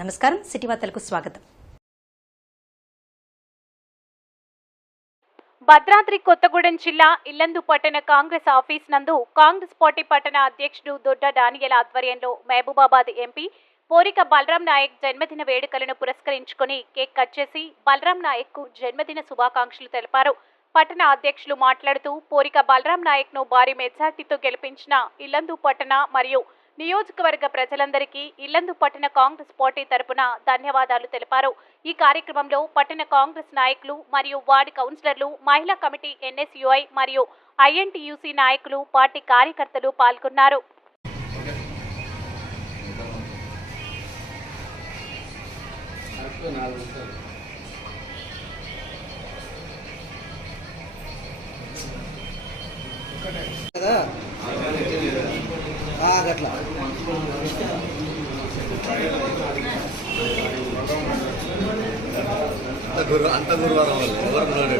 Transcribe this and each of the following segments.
నమస్కారం. సిటీ వార్తలకు స్వాగతం. భద్రాద్రి కొత్తగూడెం జిల్లా ఇల్లందు పట్టణ కాంగ్రెస్ ఆఫీస్ నందు కాంగ్రెస్ పార్టీ పట్టణ అధ్యక్షుడు దొడ్డ డానియల్ ఆధ్వర్యంలో మహబూబాబాద్ ఎంపీ పోరిక బలరాం నాయక్ జన్మదిన వేడుకలను పురస్కరించుకుని కేక్ కట్ చేసి బలరాం నాయక్కు జన్మదిన శుభాకాంక్షలు తెలిపారు. పట్టణ అధ్యక్షులు మాట్లాడుతూ పోరిక బలరాం నాయక్ను భారీ మెజార్టీతో గెలిపించిన ఇల్లందు పట్టణ మరియు నియోజకవర్గ ప్రజలందరికీ ఇల్లందు పట్టణ కాంగ్రెస్ పార్టీ తరపున ధన్యవాదాలు తెలిపారు. ఈ కార్యక్రమంలో పట్టణ కాంగ్రెస్ నాయకులు మరియు వార్డు కౌన్సిలర్లు మహిళా కమిటీ ఎన్ఎస్యుఐ మరియు ఐఎన్టీయూసీ నాయకులు పార్టీ కార్యకర్తలు పాల్గొన్నారు. కదా? ఆ, గట్లా అంత గురు అంత గురువారం వాళ్ళు ఎవరు ఉన్నాడు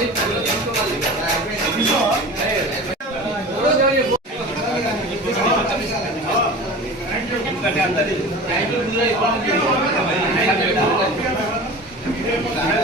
Thank you.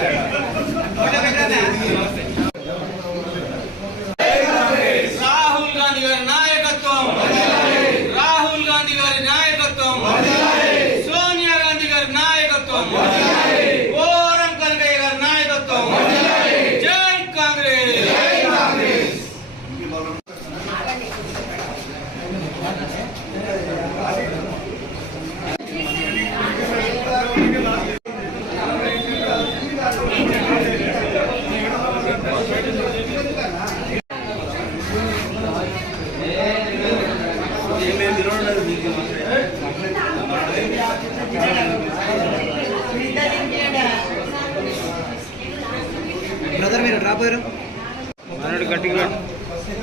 బ్రదర్ మీరు రాపోయారు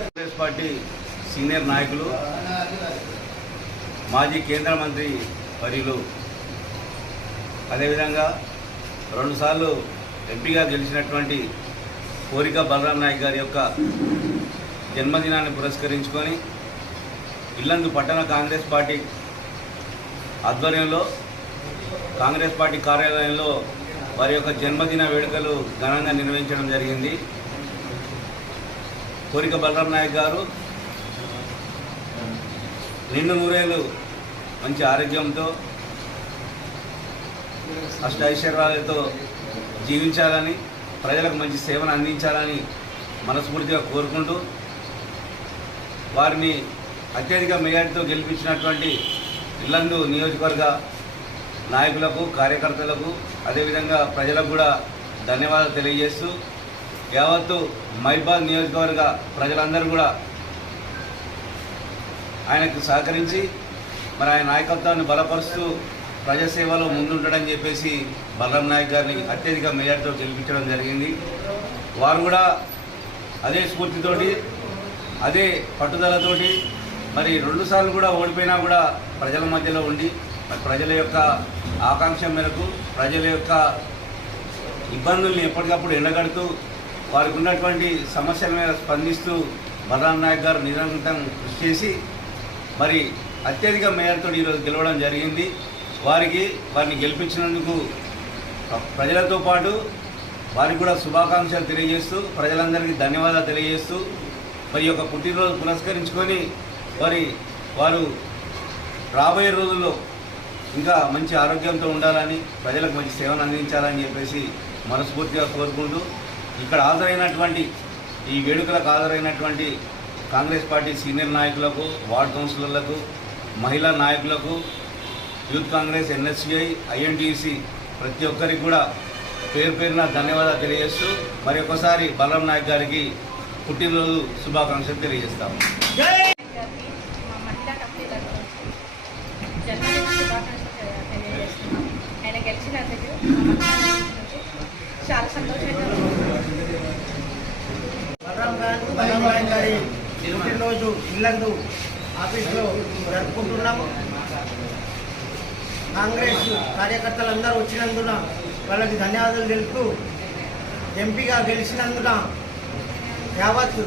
కాంగ్రెస్ పార్టీ సీనియర్ నాయకులు మాజీ కేంద్ర మంత్రి వర్యులు. అదేవిధంగా రెండుసార్లు ఎంపీగా గెలిచినటువంటి కోరిక బలరాం నాయక్ గారి యొక్క జన్మదినాన్ని పురస్కరించుకొని ఇల్లందు పట్టణ కాంగ్రెస్ పార్టీ ఆధ్వర్యంలో కాంగ్రెస్ పార్టీ కార్యాలయంలో వారి యొక్క జన్మదిన వేడుకలు ఘనంగా నిర్వహించడం జరిగింది. కోరిక బలరాం నాయక్ గారు నిండు నూరేళ్ళు మంచి ఆరోగ్యంతో అష్ట ఐశ్వర్యాలతో జీవించాలని ప్రజలకు మంచి సేవను అందించాలని మనస్ఫూర్తిగా కోరుకుంటూ వారిని అత్యధిక మెజార్టీతో గెలిపించినటువంటి ఇల్లందు నియోజకవర్గ నాయకులకు కార్యకర్తలకు అదేవిధంగా ప్రజలకు కూడా ధన్యవాదాలు తెలియజేస్తూ యావత్తు మైబాద్ నియోజకవర్గ ప్రజలందరూ కూడా ఆయనకు సహకరించి మరి ఆయన నాయకత్వాన్ని బలపరుస్తూ ప్రజాసేవలో ముందుంటాడని చెప్పేసి బలరాం నాయక్ గారిని అత్యధిక మెజార్టీతో గెలిపించడం జరిగింది. వారు కూడా అదే స్ఫూర్తితోటి అదే పట్టుదలతోటి మరి రెండుసార్లు కూడా ఓడిపోయినా కూడా ప్రజల మధ్యలో ఉండి మరి ప్రజల యొక్క ఆకాంక్ష మేరకు ప్రజల యొక్క ఇబ్బందుల్ని ఎప్పటికప్పుడు ఎండగడుతూ వారికి ఉన్నటువంటి సమస్యల మీద స్పందిస్తూ బలరాం నాయక్ గారు నిరంతరం కృషి చేసి మరి అత్యధిక మేయర్తో ఈరోజు గెలవడం జరిగింది. వారికి వారిని గెలిపించినందుకు ప్రజలతో పాటు వారికి కూడా శుభాకాంక్షలు తెలియజేస్తూ ప్రజలందరికీ ధన్యవాదాలు తెలియజేస్తూ మరి యొక్క పుట్టినరోజు పురస్కరించుకొని మరి వారు రాబోయే రోజుల్లో ఇంకా మంచి ఆరోగ్యంతో ఉండాలని ప్రజలకు మంచి సేవను అందించాలని చెప్పేసి మనస్ఫూర్తిగా కోరుకుంటూ ఇక్కడ హాజరైనటువంటి ఈ వేడుకలకు హాజరైనటువంటి కాంగ్రెస్ పార్టీ సీనియర్ నాయకులకు వార్డు కౌన్సిలర్లకు మహిళా నాయకులకు యూత్ కాంగ్రెస్ ఎన్ఎస్సిఐ ఐఎన్టీసీ ప్రతి ఒక్కరికి కూడా పేరు పేరున ధన్యవాదాలు తెలియజేస్తూ మరి ఒకసారి బలరాం నాయక్ గారికి పుట్టినరోజు శుభాకాంక్షలు తెలియజేస్తాము. గారికి మా మహిళా కమిటీలకు జన్మదిన శుభాకాంక్షలు తెలియజేస్తున్నాం. ఆయన గెలిచినందుకు చాలా సంతోషంగా ఉంది. బలరాం గారు బలరాం గారి పుట్టినరోజు ఇల్లందు ఆఫీస్లో జరుపుకుంటున్నాము. కాంగ్రెస్ కార్యకర్తలందరూ వచ్చినందున వాళ్ళకి ధన్యవాదాలు తెలుపుతూ ఎంపీగా గెలిచినందున యావత్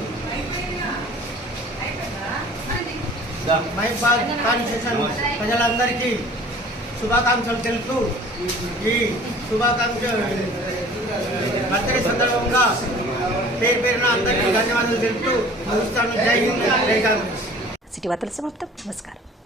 మైబాద్ కాన్స్టిట్యూషన్ ప్రజలందరికీ శుభాకాంక్షలు తెలుపుతూ ఈ శుభాకాంక్ష బర్త్డే సందర్భంగా పేరు పేరున అందరికీ ధన్యవాదాలు తెలుపుతూ ముగిస్తాను. జై హింద్. జై కాంగ్రెస్. సిటీ వార్తల సమాప్తం. నమస్కారం.